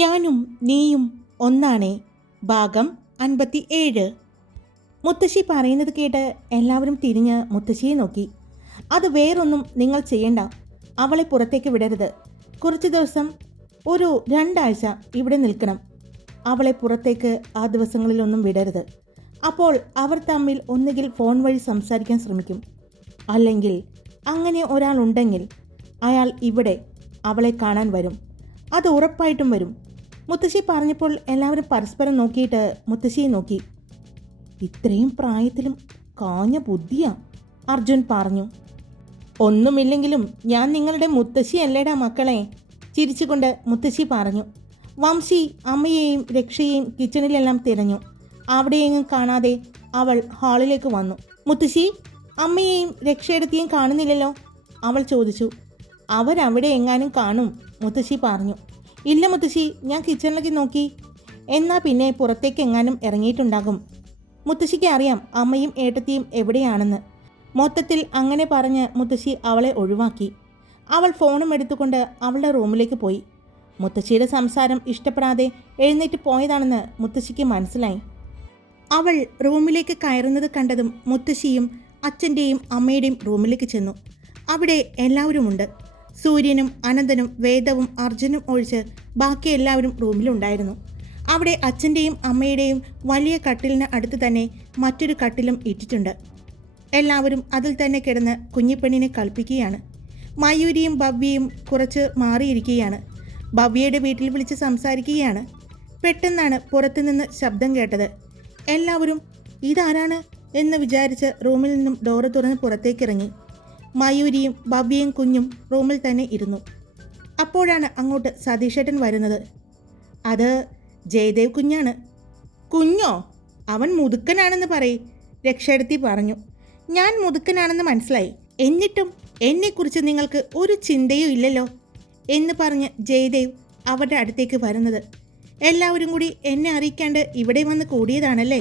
ഞാനും നീയും ഒന്നാണേ. ഭാഗം 57. മുത്തശ്ശി പറയുന്നത് കേട്ട് എല്ലാവരും തിരിഞ്ഞ് മുത്തശ്ശിയെ നോക്കി. അത് വേറൊന്നും നിങ്ങൾ ചെയ്യണ്ട. അവളെ പുറത്തേക്ക് വിടരുത്. കുറച്ച് ദിവസം, ഒരു 2 ആഴ്ച ഇവിടെ നിൽക്കണം. അവളെ പുറത്തേക്ക് ആ ദിവസങ്ങളിലൊന്നും വിടരുത്. അപ്പോൾ അവർ തമ്മിൽ ഒന്നുകിൽ ഫോൺ വഴി സംസാരിക്കാൻ ശ്രമിക്കും, അല്ലെങ്കിൽ അങ്ങനെ ഒരാളുണ്ടെങ്കിൽ അയാൾ ഇവിടെ അവളെ കാണാൻ വരും. അത് ഉറപ്പായിട്ടും വരും. മുത്തശ്ശി പറഞ്ഞപ്പോൾ എല്ലാവരും പരസ്പരം നോക്കിയിട്ട് മുത്തശ്ശിയെ നോക്കി. ഇത്രയും പ്രായത്തിലും കാഞ്ഞ ബുദ്ധിയാ, അർജുൻ പറഞ്ഞു. ഒന്നുമില്ലെങ്കിലും ഞാൻ നിങ്ങളുടെ മുത്തശ്ശിയല്ലേടാ മക്കളെ, ചിരിച്ചുകൊണ്ട് മുത്തശ്ശി പറഞ്ഞു. വംശി അമ്മയെയും രക്ഷയെയും കിച്ചണിലെല്ലാം തിരഞ്ഞു. അവിടെയെങ്ങും കാണാതെ അവൾ ഹാളിലേക്ക് വന്നു. മുത്തശ്ശി, അമ്മയെയും രക്ഷയെടുത്തിയും കാണുന്നില്ലല്ലോ, അവൾ ചോദിച്ചു. അവരവിടെ എങ്ങാനും കാണും, മുത്തശ്ശി പറഞ്ഞു. ഇല്ല മുത്തശ്ശി, ഞാൻ കിച്ചണിലേക്ക് നോക്കി. എന്നാൽ പിന്നെ പുറത്തേക്ക് എങ്ങാനും ഇറങ്ങിയിട്ടുണ്ടാകും. മുത്തശ്ശിക്ക് അറിയാം അമ്മയും ഏട്ടത്തിയും എവിടെയാണെന്ന്. മൊത്തത്തിൽ അങ്ങനെ പറഞ്ഞ് മുത്തശ്ശി അവളെ ഒഴിവാക്കി. അവൾ ഫോണും എടുത്തുകൊണ്ട് അവളുടെ റൂമിലേക്ക് പോയി. മുത്തശ്ശിയുടെ സംസാരം ഇഷ്ടപ്പെടാതെ എഴുന്നേറ്റ് പോയതാണെന്ന് മുത്തശ്ശിക്ക് മനസ്സിലായി. അവൾ റൂമിലേക്ക് കയറുന്നത് കണ്ടതും മുത്തശ്ശിയും അച്ഛൻ്റെയും അമ്മയുടെയും റൂമിലേക്ക് ചെന്നു. അവിടെ എല്ലാവരുമുണ്ട്. സൂര്യനും അനന്തനും വേദവും അർജുനും ഒഴിച്ച് ബാക്കി എല്ലാവരും റൂമിലുണ്ടായിരുന്നു. അവിടെ അച്ഛൻ്റെയും അമ്മയുടെയും വലിയ കട്ടിലിന് അടുത്ത് തന്നെ മറ്റൊരു കട്ടിലും ഇട്ടിട്ടുണ്ട്. എല്ലാവരും അതിൽ തന്നെ കിടന്ന് കുഞ്ഞിപ്പെണ്ണിനെ കളിപ്പിക്കുകയാണ്. മയൂരിയും ഭവ്യയും കുറച്ച് മാറിയിരിക്കുകയാണ്. ഭവ്യയുടെ വീട്ടിൽ വിളിച്ച് സംസാരിക്കുകയാണ്. പെട്ടെന്നാണ് പുറത്തുനിന്ന് ശബ്ദം കേട്ടത്. എല്ലാവരും ഇതാരാണ് എന്ന് വിചാരിച്ച് റൂമിൽ നിന്നും ഡോറ് തുറന്ന് പുറത്തേക്കിറങ്ങി. മയൂരിയും ഭവ്യയും കുഞ്ഞും റൂമിൽ തന്നെ ഇരുന്നു. അപ്പോഴാണ് അങ്ങോട്ട് സതീഷേട്ടൻ വരുന്നത്. അത് ജയദേവ് കുഞ്ഞാണ്. കുഞ്ഞോ? അവൻ മുതുക്കനാണെന്ന് പറയും, രക്ഷയെടുത്തി പറഞ്ഞു. ഞാൻ മുതുക്കനാണെന്ന് മനസ്സിലായി, എന്നിട്ടും എന്നെക്കുറിച്ച് നിങ്ങൾക്ക് ഒരു ചിന്തയും ഇല്ലല്ലോ എന്ന് പറഞ്ഞ് ജയദേവ് അവരുടെ അടുത്തേക്ക് വരുന്നത്. എല്ലാവരും കൂടി എന്നെ അറിയിക്കാണ്ട് ഇവിടെ വന്ന് കൂടിയതാണല്ലേ.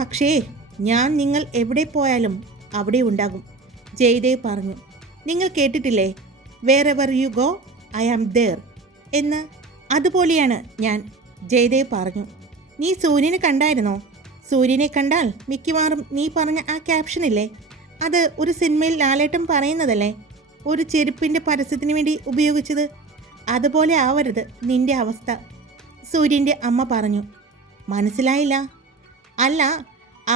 പക്ഷേ ഞാൻ നിങ്ങൾ എവിടെ പോയാലും അവിടെ ഉണ്ടാകും, ജയദേവ് പറഞ്ഞു. നിങ്ങൾ കേട്ടിട്ടില്ലേ, wherever you go I am there എന്ന്? അതുപോലെയാണ് ഞാൻ, ജയദേവ് പറഞ്ഞു. നീ സൂര്യനെ കണ്ടായിരുന്നോ? സൂര്യനെ കണ്ടാൽ മിക്കവാറും നീ പറഞ്ഞ ആ ക്യാപ്ഷനില്ലേ, അത് ഒരു സിനിമയിൽ ലാലേട്ടൻ പറയുന്നതല്ലേ, ഒരു ചെരുപ്പിൻ്റെ പരസ്യത്തിന് വേണ്ടി ഉപയോഗിച്ചത്. അതുപോലെ ആവരുത് നിന്റെ അവസ്ഥ, സൂര്യൻ്റെ അമ്മ പറഞ്ഞു. മനസ്സിലായില്ല? അല്ല,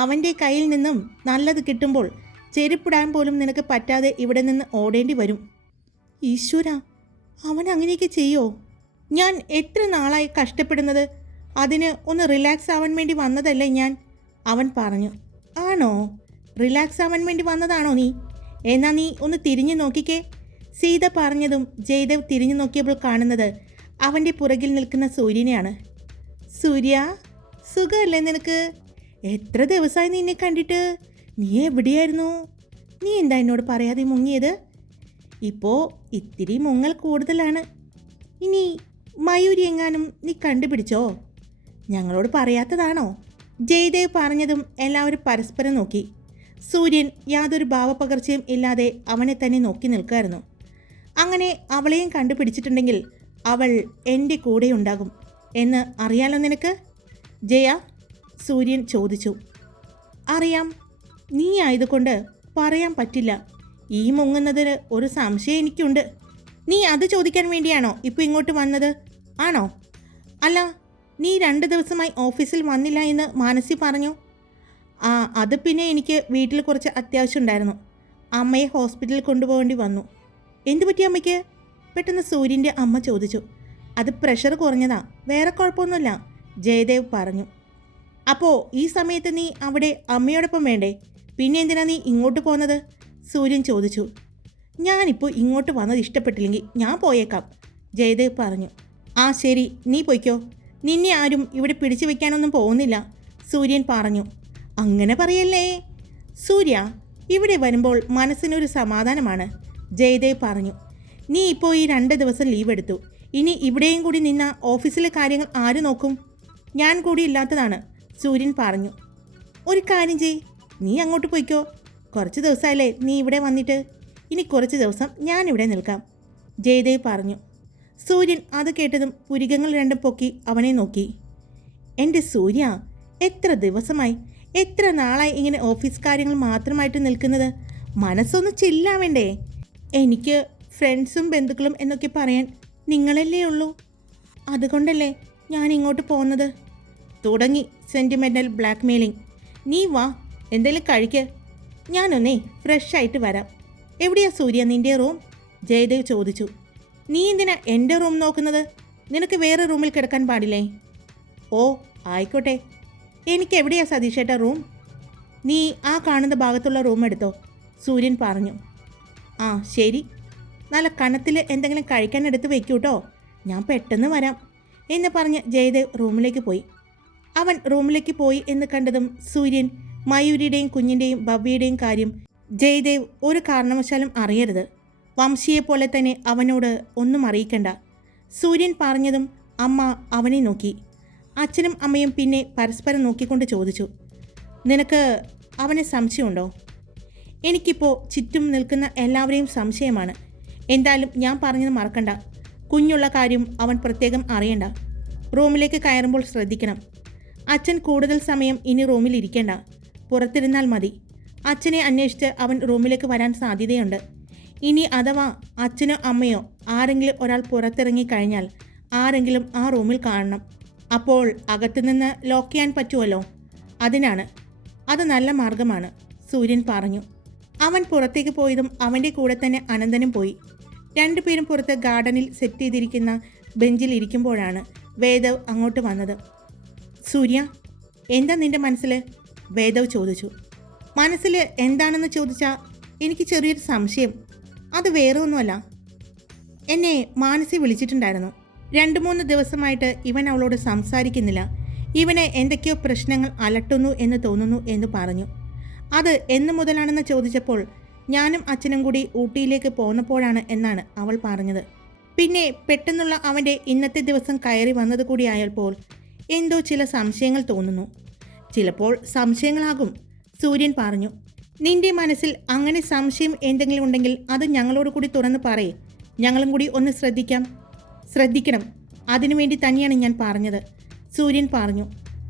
അവൻ്റെ കയ്യിൽ നിന്നും നല്ലത് കിട്ടുമ്പോൾ ചെരുപ്പിടാൻ പോലും നിനക്ക് പറ്റാതെ ഇവിടെ നിന്ന് ഓടേണ്ടി വരും. ഈശ്വര, അവൻ അങ്ങനെയൊക്കെ ചെയ്യോ? ഞാൻ എത്ര നാളായി കഷ്ടപ്പെടുന്നത്, അതിന് ഒന്ന് റിലാക്സ് ആവാൻ വേണ്ടി വന്നതല്ലേ ഞാൻ, അവൻ പറഞ്ഞു. ആണോ? റിലാക്സ് ആവാൻ വേണ്ടി വന്നതാണോ നീ? എന്നാ നീ ഒന്ന് തിരിഞ്ഞു നോക്കിക്കേ, സീത പറഞ്ഞതും ജയദേവ് തിരിഞ്ഞു നോക്കിയപ്പോൾ കാണുന്നത് അവൻ്റെ പുറകിൽ നിൽക്കുന്ന സൂര്യനെയാണ്. സൂര്യ, സുഖമല്ലേ നിനക്ക്? എത്ര ദിവസമായി നിന്നെ കണ്ടിട്ട്? നീ എവിടെയായിരുന്നു? നീ എന്താ എന്നോട് പറയാതെ മുങ്ങിയത്? ഇപ്പോൾ ഇത്തിരി മുങ്ങൽ കൂടുതലാണ്. ഇനി മയൂരി എങ്ങാനും നീ കണ്ടുപിടിച്ചോ? ഞങ്ങളോട് പറയാത്തതാണോ? ജയദേവ് പറഞ്ഞതും എല്ലാവരും പരസ്പരം നോക്കി. സൂര്യൻ യാതൊരു ഭാവപകർച്ചയും ഇല്ലാതെ അവനെ തന്നെ നോക്കി നിൽക്കായിരുന്നു. അങ്ങനെ അവളെയും കണ്ടുപിടിച്ചിട്ടുണ്ടെങ്കിൽ അവൾ എൻ്റെ കൂടെ ഉണ്ടാകും എന്ന് അറിയാലോ നിനക്ക്, ജയ, സൂര്യൻ ചോദിച്ചു. അറിയാം, നീ ആയതുകൊണ്ട് പറയാൻ പറ്റില്ല. ഈ മുങ്ങുന്നതിന് ഒരു സംശയം എനിക്കുണ്ട്. നീ അത് ചോദിക്കാൻ വേണ്ടിയാണോ ഇപ്പോൾ ഇങ്ങോട്ട് വന്നത്? ആണോ? അല്ല, നീ 2 ദിവസമായി ഓഫീസിൽ വന്നില്ല എന്ന് മാനസി പറഞ്ഞു. ആ, അത് പിന്നെ എനിക്ക് വീട്ടിൽ കുറച്ച് അത്യാവശ്യം ഉണ്ടായിരുന്നു. അമ്മയെ ഹോസ്പിറ്റലിൽ കൊണ്ടുപോകേണ്ടി വന്നു. എന്തു പറ്റി അമ്മയ്ക്ക്? പെട്ടെന്ന് സൂര്യൻ്റെ അമ്മ ചോദിച്ചു. അത് പ്രഷർ കുറഞ്ഞതാ, വേറെ കുഴപ്പമൊന്നുമില്ല, ജയദേവ് പറഞ്ഞു. അപ്പോൾ ഈ സമയത്ത് നീ അവിടെ അമ്മയോടൊപ്പം വേണ്ടേ? പിന്നെ എന്തിനാ നീ ഇങ്ങോട്ട് പോകുന്നത്? സൂര്യൻ ചോദിച്ചു. ഞാനിപ്പോൾ ഇങ്ങോട്ട് വന്നത് ഇഷ്ടപ്പെട്ടില്ലെങ്കിൽ ഞാൻ പോയേക്കാം, ജയദേവ് പറഞ്ഞു. ആ ശരി, നീ പൊയ്ക്കോ, നിന്നെ ആരും ഇവിടെ പിടിച്ചു വയ്ക്കാനൊന്നും പോകുന്നില്ല, സൂര്യൻ പറഞ്ഞു. അങ്ങനെ പറയല്ലേ സൂര്യ, ഇവിടെ വരുമ്പോൾ മനസ്സിനൊരു സമാധാനമാണ്, ജയദേവ് പറഞ്ഞു. നീ ഇപ്പോൾ ഈ 2 ദിവസം ലീവ് എടുത്തു. ഇനി ഇവിടെയും കൂടി നിന്ന ഓഫീസിലെ കാര്യങ്ങൾ ആര് നോക്കും? ഞാൻ കൂടി ഇല്ലാത്തതാണ്, സൂര്യൻ പറഞ്ഞു. ഒരു കാര്യം ചെയ്, നീ അങ്ങോട്ട് പോയിക്കോ. കുറച്ച് ദിവസമായില്ലേ നീ ഇവിടെ വന്നിട്ട്, ഇനി കുറച്ച് ദിവസം ഞാനിവിടെ നിൽക്കാം, ജയദേവ് പറഞ്ഞു. സൂര്യൻ അത് കേട്ടതും പുരികങ്ങൾ രണ്ടും പൊക്കി അവനെ നോക്കി. എൻ്റെ സൂര്യ, എത്ര ദിവസമായി, എത്ര നാളായി ഇങ്ങനെ ഓഫീസ് കാര്യങ്ങൾ മാത്രമായിട്ട് നിൽക്കുന്നത്? മനസ്സൊന്ന് ചില്ലാവേണ്ടേ? എനിക്ക് ഫ്രണ്ട്സും ബന്ധുക്കളും എന്നൊക്കെ പറയാൻ നിങ്ങളല്ലേ ഉള്ളൂ. അതുകൊണ്ടല്ലേ ഞാൻ ഇങ്ങോട്ട് പോകുന്നത്. തുടങ്ങി സെൻറ്റിമെൻ്റൽ ബ്ലാക്ക് മെയിലിംഗ്. നീ വാ, എന്തെങ്കിലും കഴിക്ക്. ഞാനൊന്നേ ഫ്രഷ് ആയിട്ട് വരാം. എവിടെയാ സൂര്യ നിൻ്റെ റൂം? ജയദേവ് ചോദിച്ചു. നീ എന്തിനാ എൻ്റെ റൂം നോക്കുന്നത്? നിനക്ക് വേറെ റൂമിൽ കിടക്കാൻ പാടില്ലേ? ഓ ആയിക്കോട്ടെ. എനിക്ക് എവിടെയാ സതീഷേട്ടാ റൂം? നീ ആ കാണുന്ന ഭാഗത്തുള്ള റൂം എടുത്തോ, സൂര്യൻ പറഞ്ഞു. ആ ശരി, നല്ല കണത്തിൽ എന്തെങ്കിലും കഴിക്കാൻ എടുത്ത് വെക്കൂട്ടോ, ഞാൻ പെട്ടെന്ന് വരാം എന്ന് പറഞ്ഞ് ജയദേവ് റൂമിലേക്ക് പോയി. അവൻ റൂമിലേക്ക് പോയി എന്ന് കണ്ടതും സൂര്യൻ മയൂരിയുടെയും കുഞ്ഞിൻ്റെയും ഭവ്യയുടെയും കാര്യം ജയദേവ് ഒരു കാരണവശാലും അറിയരുത്. വംശിയെപ്പോലെ തന്നെ അവനോട് ഒന്നും അറിയിക്കണ്ട. സൂര്യൻ പറഞ്ഞതും അമ്മ അവനെ നോക്കി. അച്ഛനും അമ്മയും പിന്നെ പരസ്പരം നോക്കിക്കൊണ്ട് ചോദിച്ചു, നിനക്ക് അവനെ സംശയമുണ്ടോ? എനിക്കിപ്പോൾ ചുറ്റും നിൽക്കുന്ന എല്ലാവരെയും സംശയമാണ്. എന്തായാലും ഞാൻ പറഞ്ഞത് മറക്കണ്ട. കുഞ്ഞുള്ള കാര്യം അവൻ പ്രത്യേകം അറിയണ്ട. റൂമിലേക്ക് കയറുമ്പോൾ ശ്രദ്ധിക്കണം. അച്ഛൻ കൂടുതൽ സമയം ഇനി റൂമിൽ ഇരിക്കേണ്ട, പുറത്തിരുന്നാൽ മതി. അച്ഛനെ അന്വേഷിച്ച് അവൻ റൂമിലേക്ക് വരാൻ സാധ്യതയുണ്ട്. ഇനി അഥവാ അച്ഛനോ അമ്മയോ ആരെങ്കിലും ഒരാൾ പുറത്തിറങ്ങി കഴിഞ്ഞാൽ ആരെങ്കിലും ആ റൂമിൽ കാണണം. അപ്പോൾ അകത്തുനിന്ന് ലോക്ക് ചെയ്യാൻ പറ്റുമല്ലോ. അതിനാണ്. അത് നല്ല മാർഗമാണ്, സൂര്യൻ പറഞ്ഞു. അവൻ പുറത്തേക്ക് പോയതും അവൻ്റെ കൂടെ തന്നെ അനന്തനും പോയി. രണ്ടുപേരും പുറത്ത് ഗാർഡനിൽ സെറ്റ് ചെയ്തിരിക്കുന്ന ബെഞ്ചിൽ ഇരിക്കുമ്പോഴാണ് വേദവ് അങ്ങോട്ട് വന്നത്. സൂര്യ, എന്താ നിൻ്റെ മനസ്സിൽ? വേദവ് ചോദിച്ചു. മനസ്സിൽ എന്താണെന്ന് ചോദിച്ചാൽ എനിക്ക് ചെറിയൊരു സംശയം. അത് വേറെ ഒന്നുമല്ല. എന്നെ മാനസി വിളിച്ചിട്ടുണ്ടായിരുന്നു. 2-3 ദിവസമായിട്ട് ഇവൻ അവളോട് സംസാരിക്കുന്നില്ല. ഇവനെ എന്തൊക്കെയോ പ്രശ്നങ്ങൾ അലട്ടുന്നു എന്ന് തോന്നുന്നു എന്ന് പറഞ്ഞു. അത് എന്ന് മുതലാണെന്ന് ചോദിച്ചപ്പോൾ ഞാനും അച്ഛനും കൂടി ഊട്ടിയിലേക്ക് പോന്നപ്പോഴാണ് എന്നാണ് അവൾ പറഞ്ഞത്. പിന്നെ പെട്ടെന്നുള്ള അവൻ്റെ ഇന്നത്തെ ദിവസം കയറി വന്നത് കൂടിയായപ്പോൾ എന്തോ ചില സംശയങ്ങൾ തോന്നുന്നു. ചിലപ്പോൾ സംശയങ്ങളാകും, സൂര്യൻ പറഞ്ഞു. നിന്റെ മനസ്സിൽ അങ്ങനെ സംശയം എന്തെങ്കിലും ഉണ്ടെങ്കിൽ അത് ഞങ്ങളോട് കൂടി തുറന്ന് പറയേ. ഞങ്ങളും കൂടി ഒന്ന് ശ്രദ്ധിക്കണം. അതിനുവേണ്ടി തന്നെയാണ് ഞാൻ പറഞ്ഞത്, സൂര്യൻ പറഞ്ഞു.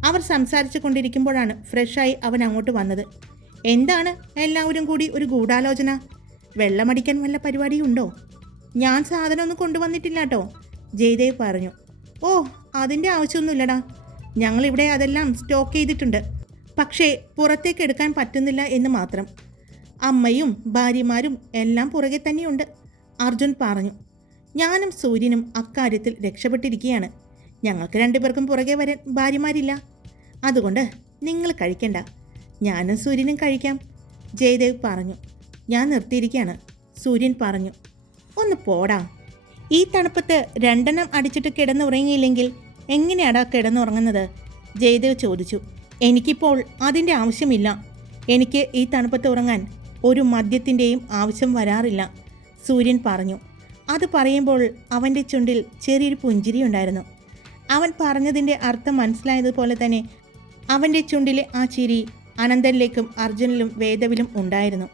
അവർ സംസാരിച്ചു കൊണ്ടിരിക്കുമ്പോഴാണ് ഫ്രഷായി അവൻ അങ്ങോട്ട് വന്നത്. എന്താണ് എല്ലാവരും കൂടി ഒരു ഗൂഢാലോചന? വെള്ളമടിക്കാൻ വല്ല പരിപാടിയുണ്ടോ? ഞാൻ സാധനമൊന്നും കൊണ്ടുവന്നിട്ടില്ല കേട്ടോ, ജയദേവ് പറഞ്ഞു. ഓ, അതിൻ്റെ ആവശ്യമൊന്നുമില്ലടാ. ഞങ്ങളിവിടെ അതെല്ലാം സ്റ്റോക്ക് ചെയ്തിട്ടുണ്ട്. പക്ഷേ പുറത്തേക്ക് എടുക്കാൻ പറ്റുന്നില്ല എന്ന് മാത്രം. അമ്മയും ഭാര്യമാരും എല്ലാം പുറകെ തന്നെയുണ്ട്, അർജുൻ പറഞ്ഞു. ഞാനും സൂര്യനും അക്കാര്യത്തിൽ രക്ഷപ്പെട്ടിരിക്കുകയാണ്. ഞങ്ങൾക്ക് 2 പേർക്കും പുറകെ വരാൻ ഭാര്യമാരില്ല. അതുകൊണ്ട് നിങ്ങൾ കഴിക്കണ്ട, ഞാനും സൂര്യനും കഴിക്കാം, ജയദേവ് പറഞ്ഞു. ഞാൻ നിർത്തിയിരിക്കുകയാണ്, സൂര്യൻ പറഞ്ഞു. ഒന്ന് പോടാ. ഈ തണുപ്പത്ത് 2 അടിച്ചിട്ട് കിടന്നുറങ്ങിയില്ലെങ്കിൽ എങ്ങനെയാടാ കിടന്നുറങ്ങുന്നത്? ജയദേവ് ചോദിച്ചു. എനിക്കിപ്പോൾ അതിൻ്റെ ആവശ്യമില്ല. എനിക്ക് ഈ തണുപ്പത്ത് ഉറങ്ങാൻ ഒരു മദ്യത്തിൻ്റെയും ആവശ്യം വരാറില്ല, സൂര്യൻ പറഞ്ഞു. അത് പറയുമ്പോൾ അവൻ്റെ ചുണ്ടിൽ ചെറിയൊരു പുഞ്ചിരി ഉണ്ടായിരുന്നു. അവൻ പറഞ്ഞതിൻ്റെ അർത്ഥം മനസ്സിലായതുപോലെ തന്നെ അവൻ്റെ ചുണ്ടിലെ ആ ചിരി അനന്തനിലേക്കും അർജുനിലും വേദവിലും ഉണ്ടായിരുന്നു.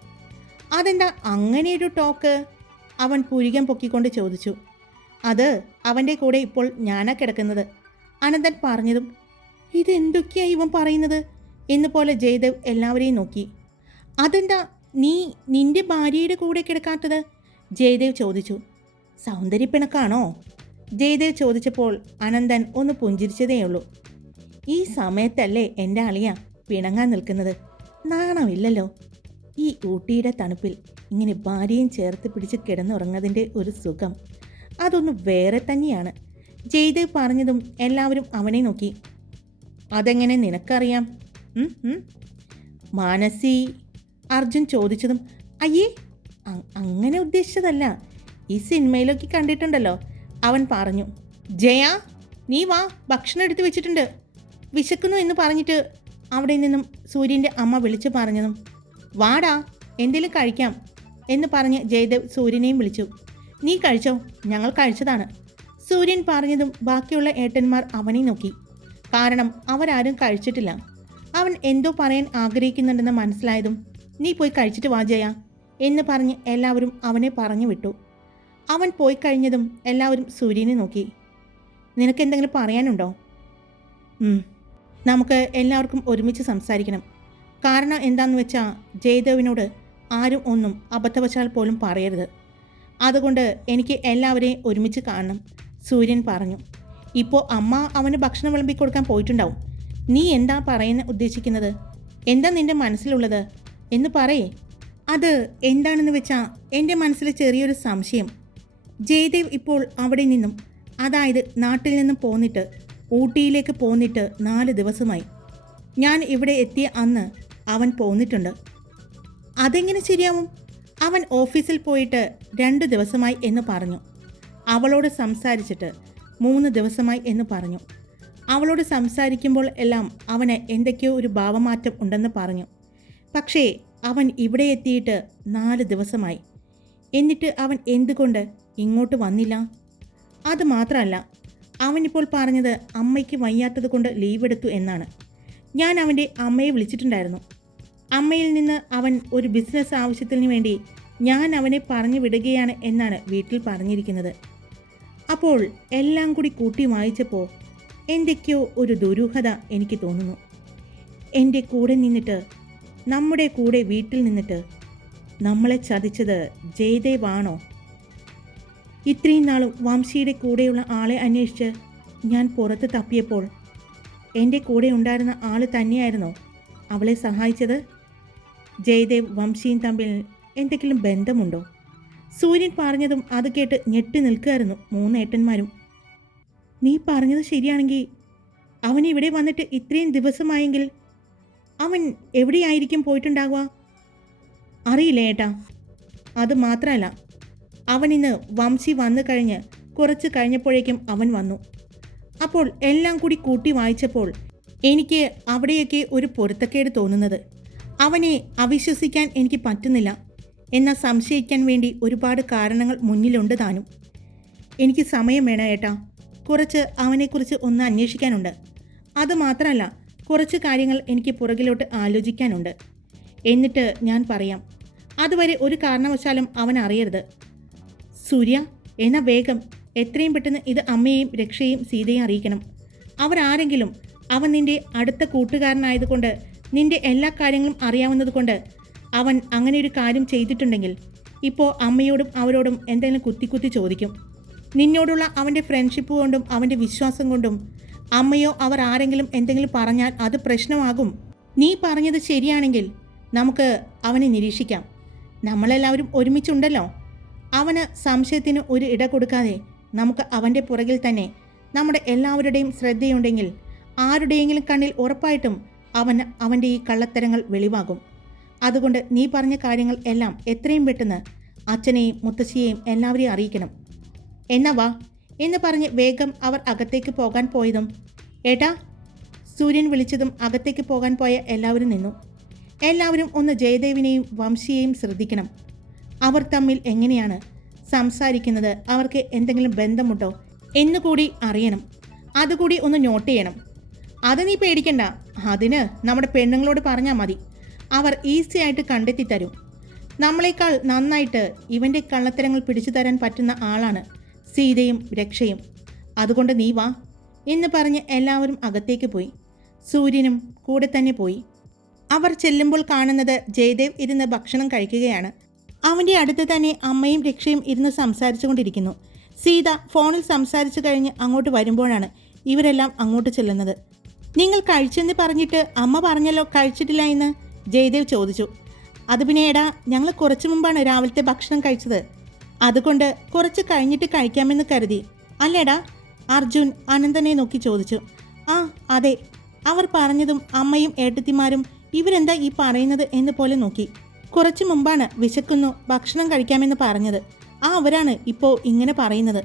അതെന്താ അങ്ങനെയൊരു ടോക്ക്? അവൻ പുരികം പൊക്കിക്കൊണ്ട് ചോദിച്ചു. അത് അവൻ്റെ കൂടെ ഇപ്പോൾ ഞാനാ കിടക്കുന്നത്, അനന്തൻ പറഞ്ഞതും ഇതെന്തൊക്കെയാണ് ഇവൻ പറയുന്നത് എന്നുപോലെ ജയദേവ് എല്ലാവരെയും നോക്കി. അതെന്താ നീ നിന്റെ ഭാര്യയുടെ കൂടെ കിടക്കാത്തത്? ജയദേവ് ചോദിച്ചു. സൗന്ദര്യപ്പിണക്കാണോ? ജയദേവ് ചോദിച്ചപ്പോൾ അനന്തൻ ഒന്ന് പുഞ്ചിരിച്ചതേയുള്ളൂ. ഈ സമയത്തല്ലേ എൻ്റെ അളിയ പിണങ്ങാൻ നിൽക്കുന്നത്? നാണമില്ലല്ലോ. ഈ ഊട്ടിയുടെ തണുപ്പിൽ ഇങ്ങനെ ഭാര്യയും ചേർത്ത് പിടിച്ച് കിടന്നുറങ്ങതിൻ്റെ ഒരു സുഖം അതൊന്ന് വേറെ തന്നെയാണ്, ജയദേവ് പറഞ്ഞതും എല്ലാവരും അവനെ നോക്കി. അതെങ്ങനെ നിനക്കറിയാം? മാനസി, അർജുൻ ചോദിച്ചതും അയ്യേ അങ്ങനെ ഉദ്ദേശിച്ചതല്ല, ഈ സിനിമയിലൊക്കെ കണ്ടിട്ടുണ്ടല്ലോ, അവൻ പറഞ്ഞു. ജയ, നീ വാ, ഭക്ഷണം എടുത്തു വെച്ചിട്ടുണ്ട്, വിശക്കുന്നു എന്ന് പറഞ്ഞിട്ട് അവിടെ നിന്നും സൂര്യൻ്റെ അമ്മ വിളിച്ചു പറഞ്ഞതും വാടാ എന്തെങ്കിലും കഴിക്കാം എന്ന് പറഞ്ഞ് ജയദേവ് സൂര്യനെയും വിളിച്ചു. നീ കഴിച്ചോ? ഞങ്ങൾ കഴിച്ചതാണ്, സൂര്യൻ പറഞ്ഞതും ബാക്കിയുള്ള ഏട്ടന്മാർ അവനെ നോക്കി. കാരണം അവരാരും കഴിച്ചിട്ടില്ല. അവൻ എന്തോ പറയാൻ ആഗ്രഹിക്കുന്നുണ്ടെന്ന് മനസ്സിലായതും നീ പോയി കഴിച്ചിട്ട് വാ ജയ എന്ന് പറഞ്ഞ് എല്ലാവരും അവനെ പറഞ്ഞു വിട്ടു. അവൻ പോയി കഴിഞ്ഞതും എല്ലാവരും സൂര്യനെ നോക്കി. നിനക്ക് എന്തെങ്കിലും പറയാനുണ്ടോ? നമുക്ക് എല്ലാവർക്കും ഒരുമിച്ച് സംസാരിക്കണം. കാരണം എന്താണെന്ന് വെച്ചാൽ ജയദേവിനോട് ആരും ഒന്നും അബദ്ധവശാൽ പോലും പറയരുത്. അതുകൊണ്ട് എനിക്ക് എല്ലാവരെയും ഒരുമിച്ച് കാണണം, സൂര്യൻ പറഞ്ഞു. ഇപ്പോൾ അമ്മ അവന് ഭക്ഷണം വിളമ്പി കൊടുക്കാൻ പോയിട്ടുണ്ടാവും. നീ എന്താ പറയാൻ ഉദ്ദേശിക്കുന്നത്? എന്താ നിൻ്റെ മനസ്സിലുള്ളത് എന്ന് പറയേ. അത് എന്താണെന്ന് വെച്ചാൽ എൻ്റെ മനസ്സിൽ ചെറിയൊരു സംശയം. ജയദേവ് ഇപ്പോൾ അവിടെ നിന്നും, അതായത് നാട്ടിൽ നിന്നും പോന്നിട്ട് ഊട്ടിയിലേക്ക് പോന്നിട്ട് 4 ദിവസമായി. ഞാൻ ഇവിടെ എത്തിയ അന്ന് അവൻ പോന്നിട്ടുണ്ട്. അതെങ്ങനെ ശരിയാവും? അവൻ ഓഫീസിൽ പോയിട്ട് 2 ദിവസമായി എന്ന് പറഞ്ഞു. അവളോട് സംസാരിച്ചിട്ട് 3 ദിവസമായി എന്ന് പറഞ്ഞു. അവളോട് സംസാരിക്കുമ്പോൾ എല്ലാം അവന് എന്തൊക്കെയോ ഒരു ഭാവമാറ്റം ഉണ്ടെന്ന് പറഞ്ഞു. പക്ഷേ അവൻ ഇവിടെ എത്തിയിട്ട് 4 ദിവസമായി. എന്നിട്ട് അവൻ എന്തുകൊണ്ട് ഇങ്ങോട്ട് വന്നില്ല? അത് മാത്രമല്ല, അവനിപ്പോൾ പറഞ്ഞത് അമ്മയ്ക്ക് വയ്യാത്തത് കൊണ്ട് ലീവ് എടുത്തു എന്നാണ്. ഞാൻ അവൻ്റെ അമ്മയെ വിളിച്ചിട്ടുണ്ടായിരുന്നു. അമ്മയിൽ നിന്ന് അവൻ ഒരു ബിസിനസ് ആവശ്യത്തിന് വേണ്ടി ഞാൻ അവനെ പറഞ്ഞു വിടുകയാണ് എന്നാണ് വീട്ടിൽ പറഞ്ഞിരിക്കുന്നത്. അപ്പോൾ എല്ലാം കൂടി കൂട്ടി വായിച്ചപ്പോൾ എന്തൊക്കെയോ ഒരു ദുരൂഹത എനിക്ക് തോന്നുന്നു. എൻ്റെ കൂടെ നിന്നിട്ട്, നമ്മുടെ കൂടെ വീട്ടിൽ നിന്നിട്ട് നമ്മളെ ചതിച്ചത് ജയദേവ് ആണോ? ഇത്രയും നാളും വംശിയുടെ കൂടെയുള്ള ആളെ അന്വേഷിച്ച് ഞാൻ പുറത്ത് തപ്പിയപ്പോൾ എൻ്റെ കൂടെ ഉണ്ടായിരുന്ന ആൾ തന്നെയായിരുന്നോ അവളെ സഹായിച്ചത്? ജയദേവ് വംശിയും തമ്മിൽ എന്തെങ്കിലും ബന്ധമുണ്ടോ? സൂര്യൻ പറഞ്ഞതും അത് കേട്ട് ഞെട്ടി നിൽക്കുകയായിരുന്നു 3 ഏട്ടന്മാരും. നീ പറഞ്ഞത് ശരിയാണെങ്കിൽ അവൻ ഇവിടെ വന്നിട്ട് ഇത്രയും ദിവസമായെങ്കിൽ അവൻ എവിടെയായിരിക്കും പോയിട്ടുണ്ടാവുക? അറിയില്ല ഏട്ടാ. അത് മാത്രമല്ല, അവൻ ഇന്ന് വംശി വന്നു കഴിഞ്ഞ് കുറച്ച് കഴിഞ്ഞപ്പോഴേക്കും അവൻ വന്നു. അപ്പോൾ എല്ലാം കൂടി കൂട്ടി വായിച്ചപ്പോൾ എനിക്ക് അവിടെയൊക്കെ ഒരു പൊരുത്തക്കേട് തോന്നുന്നത്. അവനെ അവിശ്വസിക്കാൻ എനിക്ക് പറ്റുന്നില്ല. എന്നാൽ സംശയിക്കാൻ വേണ്ടി ഒരുപാട് കാരണങ്ങൾ മുന്നിലുണ്ട് താനും. എനിക്ക് സമയം വേണം ഏട്ടാ. കുറച്ച് അവനെക്കുറിച്ച് ഒന്ന് അന്വേഷിക്കാനുണ്ട്. അതുമാത്രമല്ല, കുറച്ച് കാര്യങ്ങൾ എനിക്ക് പുറകിലോട്ട് ആലോചിക്കാനുണ്ട്. എന്നിട്ട് ഞാൻ പറയാം. അതുവരെ ഒരു കാരണവശാലും അവൻ അറിയരുത്. സൂര്യ, എന്നാൽ വേഗം എത്രയും പെട്ടെന്ന് ഇത് അമ്മയെയും രക്ഷയെയും സീതയും അറിയിക്കണം. അവരാരെങ്കിലും അവൻ നിൻ്റെ അടുത്ത കൂട്ടുകാരനായതുകൊണ്ട്, നിൻ്റെ എല്ലാ കാര്യങ്ങളും അറിയാവുന്നത് കൊണ്ട് അവൻ അങ്ങനെ ഒരു കാര്യം ചെയ്തിട്ടുണ്ടെങ്കിൽ ഇപ്പോൾ അമ്മയോടും അവരോടും എന്തെങ്കിലും കുത്തി ചോദിക്കും. നിന്നോടുള്ള അവൻ്റെ ഫ്രണ്ട്ഷിപ്പ് കൊണ്ടും അവൻ്റെ വിശ്വാസം കൊണ്ടും അമ്മയോ അവർ ആരെങ്കിലും എന്തെങ്കിലും പറഞ്ഞാൽ അത് പ്രശ്നമാകും. നീ പറഞ്ഞത് ശരിയാണെങ്കിൽ നമുക്ക് അവനെ നിരീക്ഷിക്കാം. നമ്മളെല്ലാവരും ഒരുമിച്ചുണ്ടല്ലോ. അവന് സംശയത്തിന് ഒരു ഇട കൊടുക്കാതെ നമുക്ക് അവൻ്റെ പുറകിൽ തന്നെ നമ്മുടെ എല്ലാവരുടെയും ശ്രദ്ധയുണ്ടെങ്കിൽ ആരുടെയെങ്കിലും കണ്ണിൽ ഉറപ്പായിട്ടും അവൻ്റെ ഈ കള്ളത്തരങ്ങൾ വെളിവാകും. അതുകൊണ്ട് നീ പറഞ്ഞ കാര്യങ്ങൾ എല്ലാം എത്രയും പെട്ടെന്ന് അച്ഛനെയും മുത്തശ്ശിയെയും എല്ലാവരെയും അറിയിക്കണം. എന്നാ വാ എന്ന് പറഞ്ഞ് വേഗം അവർ അകത്തേക്ക് പോകാൻ പോയതും, ഏട്ടാ, സൂര്യൻ വിളിച്ചതും അകത്തേക്ക് പോകാൻ പോയ എല്ലാവരും നിന്നു. എല്ലാവരും ഒന്ന് ജയദേവിനെയും വംശിയെയും ശ്രദ്ധിക്കണം. അവർ തമ്മിൽ എങ്ങനെയാണ് സംസാരിക്കുന്നത്, അവർക്ക് എന്തെങ്കിലും ബന്ധമുണ്ടോ എന്നുകൂടി അറിയണം. അതുകൂടി ഒന്ന് നോട്ട് ചെയ്യണം. അത് നീ പേടിക്കണ്ട. അതിന് നമ്മുടെ പെണ്ണുങ്ങളോട് പറഞ്ഞാൽ മതി. അവർ ഈസി ആയിട്ട് കണ്ടെത്തി തരും. നമ്മളെക്കാൾ നന്നായിട്ട് ഇവൻ്റെ കള്ളത്തരങ്ങൾ പിടിച്ചു തരാൻ പറ്റുന്ന ആളാണ് സീതയും രക്ഷയും. അതുകൊണ്ട് നീ വാ എന്ന് പറഞ്ഞ് എല്ലാവരും അകത്തേക്ക് പോയി. സൂര്യനും കൂടെ തന്നെ പോയി. അവർ ചെല്ലുമ്പോൾ കാണുന്നത് ജയദേവ് ഇരുന്ന് ഭക്ഷണം കഴിക്കുകയാണ്. അവൻ്റെ അടുത്ത് തന്നെ അമ്മയും രക്ഷയും ഇരുന്ന് സംസാരിച്ചു കൊണ്ടിരിക്കുന്നു. സീത ഫോണിൽ സംസാരിച്ചു കഴിഞ്ഞ് അങ്ങോട്ട് വരുമ്പോഴാണ് ഇവരെല്ലാം അങ്ങോട്ട് ചെല്ലുന്നത്. നിങ്ങൾ കഴിച്ചെന്ന് പറഞ്ഞിട്ട് അമ്മ പറഞ്ഞല്ലോ കഴിച്ചിട്ടില്ല എന്ന് ജയദേവ് ചോദിച്ചു. അത് പിന്നെ എടാ, ഞങ്ങൾ കുറച്ചു മുമ്പാണ് രാവിലത്തെ ഭക്ഷണം കഴിച്ചത്. അതുകൊണ്ട് കുറച്ച് കഴിഞ്ഞിട്ട് കഴിക്കാമെന്ന് കരുതി അല്ലേടാ? അർജുൻ അനന്തനെ നോക്കി ചോദിച്ചു. ആ അതെ. അവർ പറഞ്ഞതും അമ്മയും ഏട്ടത്തിമാരും ഇവരെന്താ ഈ പറയുന്നത് എന്ന് പോലെ നോക്കി. കുറച്ചു മുമ്പാണ് വിശക്കുന്നു ഭക്ഷണം കഴിക്കാമെന്ന് പറഞ്ഞത്. അവരാണ് ഇപ്പോൾ ഇങ്ങനെ പറയുന്നത്.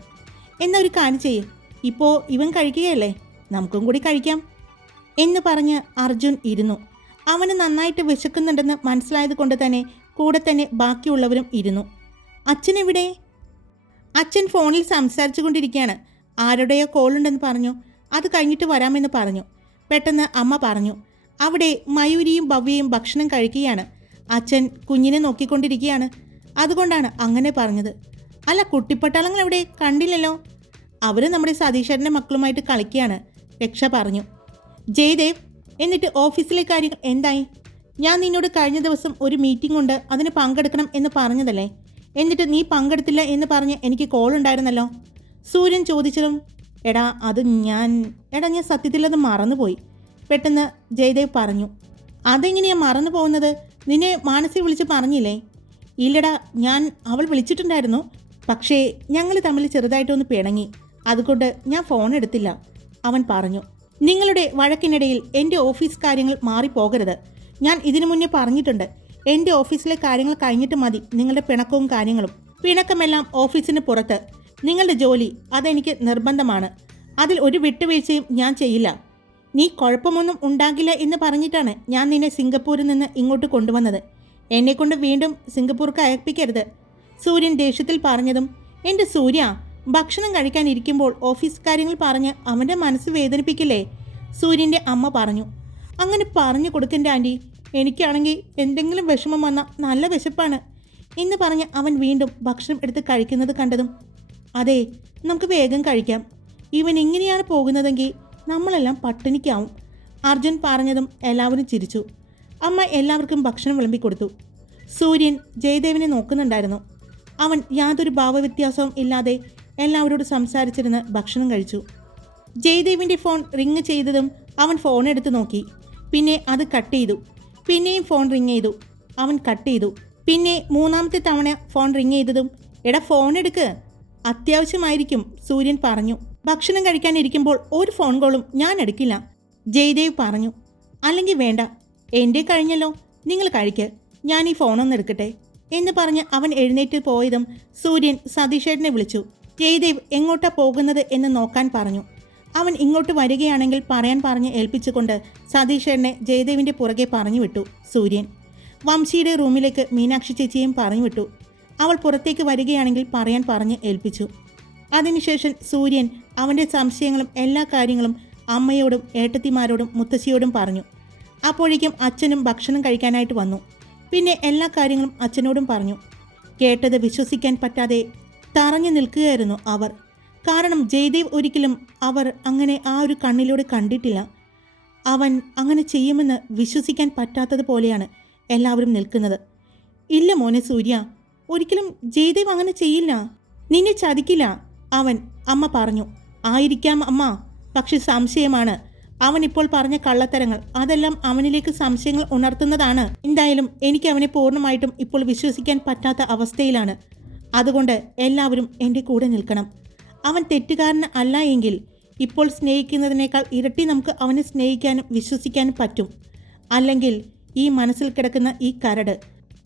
എന്നാ ഒരു കാര്യം ചെയ്യ്, ഇപ്പോൾ ഇവൻ കഴിക്കുകയല്ലേ, നമുക്കും കൂടി കഴിക്കാം എന്ന് പറഞ്ഞ് അർജുൻ ഇരുന്നു. അവന് നന്നായിട്ട് വിശക്കുന്നുണ്ടെന്ന് മനസ്സിലായത് കൊണ്ട് തന്നെ കൂടെ തന്നെ ബാക്കിയുള്ളവരും ഇരുന്നു. അച്ഛൻ എവിടെ? അച്ഛൻ ഫോണിൽ സംസാരിച്ചു കൊണ്ടിരിക്കുകയാണ്. ആരുടെയോ കോളുണ്ടെന്ന് പറഞ്ഞു. അത് കഴിഞ്ഞിട്ട് വരാമെന്ന് പറഞ്ഞു. പെട്ടെന്ന് അമ്മ പറഞ്ഞു. അവിടെ മയൂരിയും ഭവ്യയും ഭക്ഷണം കഴിക്കുകയാണ്. അച്ഛൻ കുഞ്ഞിനെ നോക്കിക്കൊണ്ടിരിക്കുകയാണ്. അതുകൊണ്ടാണ് അങ്ങനെ പറഞ്ഞത്. അല്ല, കുട്ടിപ്പട്ടാളങ്ങൾ എവിടെ? കണ്ടില്ലല്ലോ. അവർ നമ്മുടെ സതീശേട്ടൻ്റെ മക്കളുമായിട്ട് കളിക്കുകയാണ്, രക്ഷ പറഞ്ഞു. ജയദേവ്, എന്നിട്ട് ഓഫീസിലെ കാര്യങ്ങൾ എന്തായി? ഞാൻ നിന്നോട് കഴിഞ്ഞ ദിവസം ഒരു മീറ്റിംഗ് ഉണ്ട്, അതിന് പങ്കെടുക്കണം എന്ന് പറഞ്ഞതല്ലേ? എന്നിട്ട് നീ പങ്കെടുത്തില്ല എന്ന് പറഞ്ഞ് എനിക്ക് കോൾ ഉണ്ടായിരുന്നല്ലോ. സൂര്യൻ ചോദിച്ചതും എടാ ഞാൻ സത്യത്തിൽ അത് മറന്നുപോയി, പെട്ടെന്ന് ജയദേവ് പറഞ്ഞു. അതെങ്ങനെയാ മറന്നു പോകുന്നത്? നിന്നെ മാനസി വിളിച്ച് പറഞ്ഞില്ലേ? ഇല്ലടാ, അവൾ വിളിച്ചിട്ടുണ്ടായിരുന്നു. പക്ഷേ ഞങ്ങൾ തമ്മിൽ ചെറുതായിട്ടൊന്ന് പിണങ്ങി, അതുകൊണ്ട് ഞാൻ ഫോൺ എടുത്തില്ല, അവൻ പറഞ്ഞു. നിങ്ങളുടെ വഴക്കിനിടയിൽ എൻ്റെ ഓഫീസ് കാര്യങ്ങൾ മാറിപ്പോകരുത്. ഞാൻ ഇതിനു മുന്നേ പറഞ്ഞിട്ടുണ്ട്, എൻ്റെ ഓഫീസിലെ കാര്യങ്ങൾ കഴിഞ്ഞിട്ട് മതി നിങ്ങളുടെ പിണക്കവും കാര്യങ്ങളും. പിണക്കമെല്ലാം ഓഫീസിന് പുറത്ത്. നിങ്ങളുടെ ജോലി അതെനിക്ക് നിർബന്ധമാണ്, അതിൽ ഒരു വിട്ടുവീഴ്ചയും ഞാൻ ചെയ്യില്ല. നീ കുഴപ്പമൊന്നും ഉണ്ടാകില്ല എന്ന് പറഞ്ഞിട്ടാണ് ഞാൻ നിന്നെ സിംഗപ്പൂരിൽ നിന്ന് ഇങ്ങോട്ട് കൊണ്ടുവന്നത്. എന്നെക്കൊണ്ട് വീണ്ടും സിംഗപ്പൂർക്ക് അയപ്പിക്കരുത്, സൂര്യൻ ദേഷ്യത്തിൽ പറഞ്ഞതും എൻ്റെ സൂര്യ, ഭക്ഷണം കഴിക്കാനിരിക്കുമ്പോൾ ഓഫീസ് കാര്യങ്ങൾ പറഞ്ഞ് അവൻ്റെ മനസ്സ് വേദനിപ്പിക്കില്ലേ? സൂര്യൻ്റെ അമ്മ പറഞ്ഞു. അങ്ങനെ പറഞ്ഞു കൊടുക്കണ്ട ആൻറ്റി, എനിക്കാണെങ്കിൽ എന്തെങ്കിലും വിഷമം വന്നാൽ നല്ല വിശപ്പാണ് എന്ന് പറഞ്ഞ് അവൻ വീണ്ടും ഭക്ഷണം എടുത്ത് കഴിക്കുന്നത് കണ്ടതും അതെ, നമുക്ക് വേഗം കഴിക്കാം. ഇവൻ ഇങ്ങനെയാണ് പോകുന്നതെങ്കിൽ നമ്മളെല്ലാം പട്ടിണിക്കാവും, അർജുൻ പറഞ്ഞതും എല്ലാവരും ചിരിച്ചു. അമ്മ എല്ലാവർക്കും ഭക്ഷണം വിളമ്പിക്കൊടുത്തു. സൂര്യൻ ജയദേവിനെ നോക്കുന്നുണ്ടായിരുന്നു. അവൻ യാതൊരു ഭാവവ്യത്യാസവും ഇല്ലാതെ എല്ലാവരോടും സംസാരിച്ചിരുന്ന് ഭക്ഷണം കഴിച്ചു. ജയദേവിൻ്റെ ഫോൺ റിങ് ചെയ്തതും അവൻ ഫോൺ എടുത്ത് നോക്കി. പിന്നെ അത് കട്ട് ചെയ്തു. പിന്നെയും ഫോൺ റിങ് ചെയ്തു. അവൻ കട്ട് ചെയ്തു. പിന്നെ മൂന്നാമത്തെ തവണ ഫോൺ റിങ് ചെയ്തതും എടാ ഫോൺ എടുക്ക്, അത്യാവശ്യമായിരിക്കും, സൂര്യൻ പറഞ്ഞു. ഭക്ഷണം കഴിക്കാനിരിക്കുമ്പോൾ ഒരു ഫോൺ കോളും ഞാൻ എടുക്കില്ല, ജയദേവ് പറഞ്ഞു. അല്ലെങ്കിൽ വേണ്ട, എൻ്റെ കഴിഞ്ഞല്ലോ, നിങ്ങൾ കഴിക്ക്, ഞാൻ ഈ ഫോണൊന്ന് എടുക്കട്ടെ എന്ന് പറഞ്ഞ് അവൻ എഴുന്നേറ്റ് പോയതും സൂര്യൻ സതീശേട്ടനെ വിളിച്ചു. ജയദേവ് എങ്ങോട്ടാ പോകുന്നത് എന്ന് നോക്കാൻ പറഞ്ഞു. അവൻ ഇങ്ങോട്ട് വരികയാണെങ്കിൽ പറയാൻ പറഞ്ഞ് ഏൽപ്പിച്ചുകൊണ്ട് സതീശേട്ടനെ ജയദേവിൻ്റെ പുറകെ പറഞ്ഞു വിട്ടു സൂര്യൻ. വംശിയുടെ റൂമിലേക്ക് മീനാക്ഷി ചേച്ചിയും പറഞ്ഞു വിട്ടു. അവൾ പുറത്തേക്ക് വരികയാണെങ്കിൽ പറയാൻ പറഞ്ഞ് ഏൽപ്പിച്ചു. അതിനുശേഷം സൂര്യൻ അവൻ്റെ സംശയങ്ങളും എല്ലാ കാര്യങ്ങളും അമ്മയോടും ഏട്ടത്തിമാരോടും മുത്തശ്ശിയോടും പറഞ്ഞു. അപ്പോഴേക്കും അച്ഛനും ഭക്ഷണം കഴിക്കാനായിട്ട് വന്നു. പിന്നെ എല്ലാ കാര്യങ്ങളും അച്ഛനോടും പറഞ്ഞു. കേട്ടത് വിശ്വസിക്കാൻ പറ്റാതെ തറഞ്ഞു നിൽക്കുകയായിരുന്നു അവർ. കാരണം ജയദേവ് ഒരിക്കലും അവർ അങ്ങനെ ആ ഒരു കണ്ണിലൂടെ കണ്ടിട്ടില്ല. അവൻ അങ്ങനെ ചെയ്യുമെന്ന് വിശ്വസിക്കാൻ പറ്റാത്തതുപോലെയാണ് എല്ലാവരും നിൽക്കുന്നത്. ഇല്ല മോനെ സൂര്യ, ഒരിക്കലും ജയദേവ് അങ്ങനെ ചെയ്യില്ല, നിന്നെ ചതിക്കില്ല അവൻ, അമ്മ പറഞ്ഞു. ആയിരിക്കാം അമ്മ, പക്ഷെ സംശയമാണ്. അവൻ ഇപ്പോൾ പറഞ്ഞ കള്ളത്തരങ്ങൾ അതെല്ലാം അവനിലേക്ക് സംശയങ്ങൾ ഉണർത്തുന്നതാണ്. എന്തായാലും എനിക്ക് അവനെ പൂർണ്ണമായിട്ടും ഇപ്പോൾ വിശ്വസിക്കാൻ പറ്റാത്ത അവസ്ഥയിലാണ്. അതുകൊണ്ട് എല്ലാവരും എൻ്റെ കൂടെ നിൽക്കണം. അവൻ തെറ്റുകാരൻ അല്ല എങ്കിൽ ഇപ്പോൾ സ്നേഹിക്കുന്നതിനേക്കാൾ ഇരട്ടി നമുക്ക് അവനെ സ്നേഹിക്കാനും വിശ്വസിക്കാനും പറ്റും. അല്ലെങ്കിൽ ഈ മനസ്സിൽ കിടക്കുന്ന ഈ കരട്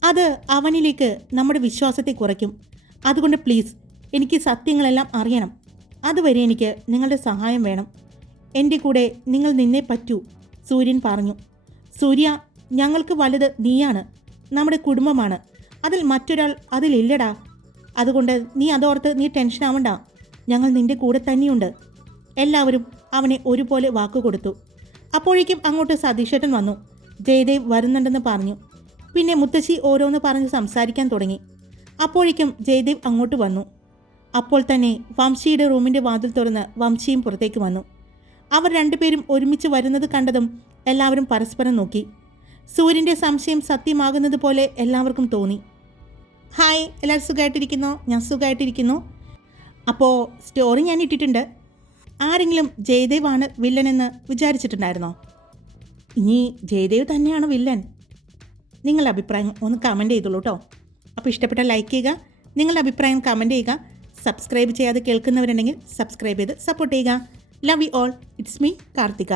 അത് അവനിലേക്ക് നമ്മുടെ വിശ്വാസത്തെ കുറയ്ക്കും. അതുകൊണ്ട് പ്ലീസ്, എനിക്ക് സത്യങ്ങളെല്ലാം അറിയണം. അതുവരെ എനിക്ക് നിങ്ങളുടെ സഹായം വേണം. എൻ്റെ കൂടെ നിങ്ങൾ നിന്നേ പറ്റൂ, സൂര്യൻ പറഞ്ഞു. സൂര്യ, ഞങ്ങൾക്ക് വലുത് നീയാണ്, നമ്മുടെ കുടുംബമാണ്. അതിൽ മറ്റൊരാൾ അതിലില്ലടാ. അതുകൊണ്ട് നീ അതോർത്ത് നീ ടെൻഷൻ ആവണ്ട, ഞങ്ങൾ നിൻ്റെ കൂടെ തന്നെയുണ്ട്. എല്ലാവരും അവനെ ഒരുപോലെ വാക്കുകൊടുത്തു. അപ്പോഴേക്കും അങ്ങോട്ട് സതീശേട്ടൻ വന്നു. ജയദേവ് വരുന്നുണ്ടെന്ന് പറഞ്ഞു. പിന്നെ മുത്തശ്ശി ഓരോന്ന് പറഞ്ഞ് സംസാരിക്കാൻ തുടങ്ങി. അപ്പോഴേക്കും ജയദേവ് അങ്ങോട്ട് വന്നു. അപ്പോൾ തന്നെ വംശിയുടെ റൂമിൻ്റെ വാതിൽ തുറന്ന് വംശിയും പുറത്തേക്ക് വന്നു. അവർ രണ്ടുപേരും ഒരുമിച്ച് വരുന്നത് കണ്ടതും എല്ലാവരും പരസ്പരം നോക്കി. സൂര്യൻ്റെ സംശയം സത്യമാകുന്നത് പോലെ എല്ലാവർക്കും തോന്നി. ഹായ്, എല്ലാവരും സുഖമായിട്ടിരിക്കുന്നു? ഞാൻ സുഖമായിട്ടിരിക്കുന്നു. അപ്പോൾ സ്റ്റോറി ഞാൻ ഇട്ടിട്ടുണ്ട്. ആരെങ്കിലും ജയദേവാണ് വില്ലനെന്ന് വിചാരിച്ചിട്ടുണ്ടായിരുന്നോ? ഇനി ജയദേവ് തന്നെയാണ് വില്ലൻ? നിങ്ങളുടെ അഭിപ്രായം ഒന്ന് കമൻറ്റ് ചെയ്തോളൂ കേട്ടോ. അപ്പോൾ ഇഷ്ടപ്പെട്ട ലൈക്ക് ചെയ്യുക, നിങ്ങളുടെ അഭിപ്രായം കമൻറ്റ് ചെയ്യുക. സബ്സ്ക്രൈബ് ചെയ്യാതെ കേൾക്കുന്നവരുണ്ടെങ്കിൽ സബ്സ്ക്രൈബ് ചെയ്ത് സപ്പോർട്ട് ചെയ്യുക. Love you all. It's me Karthika.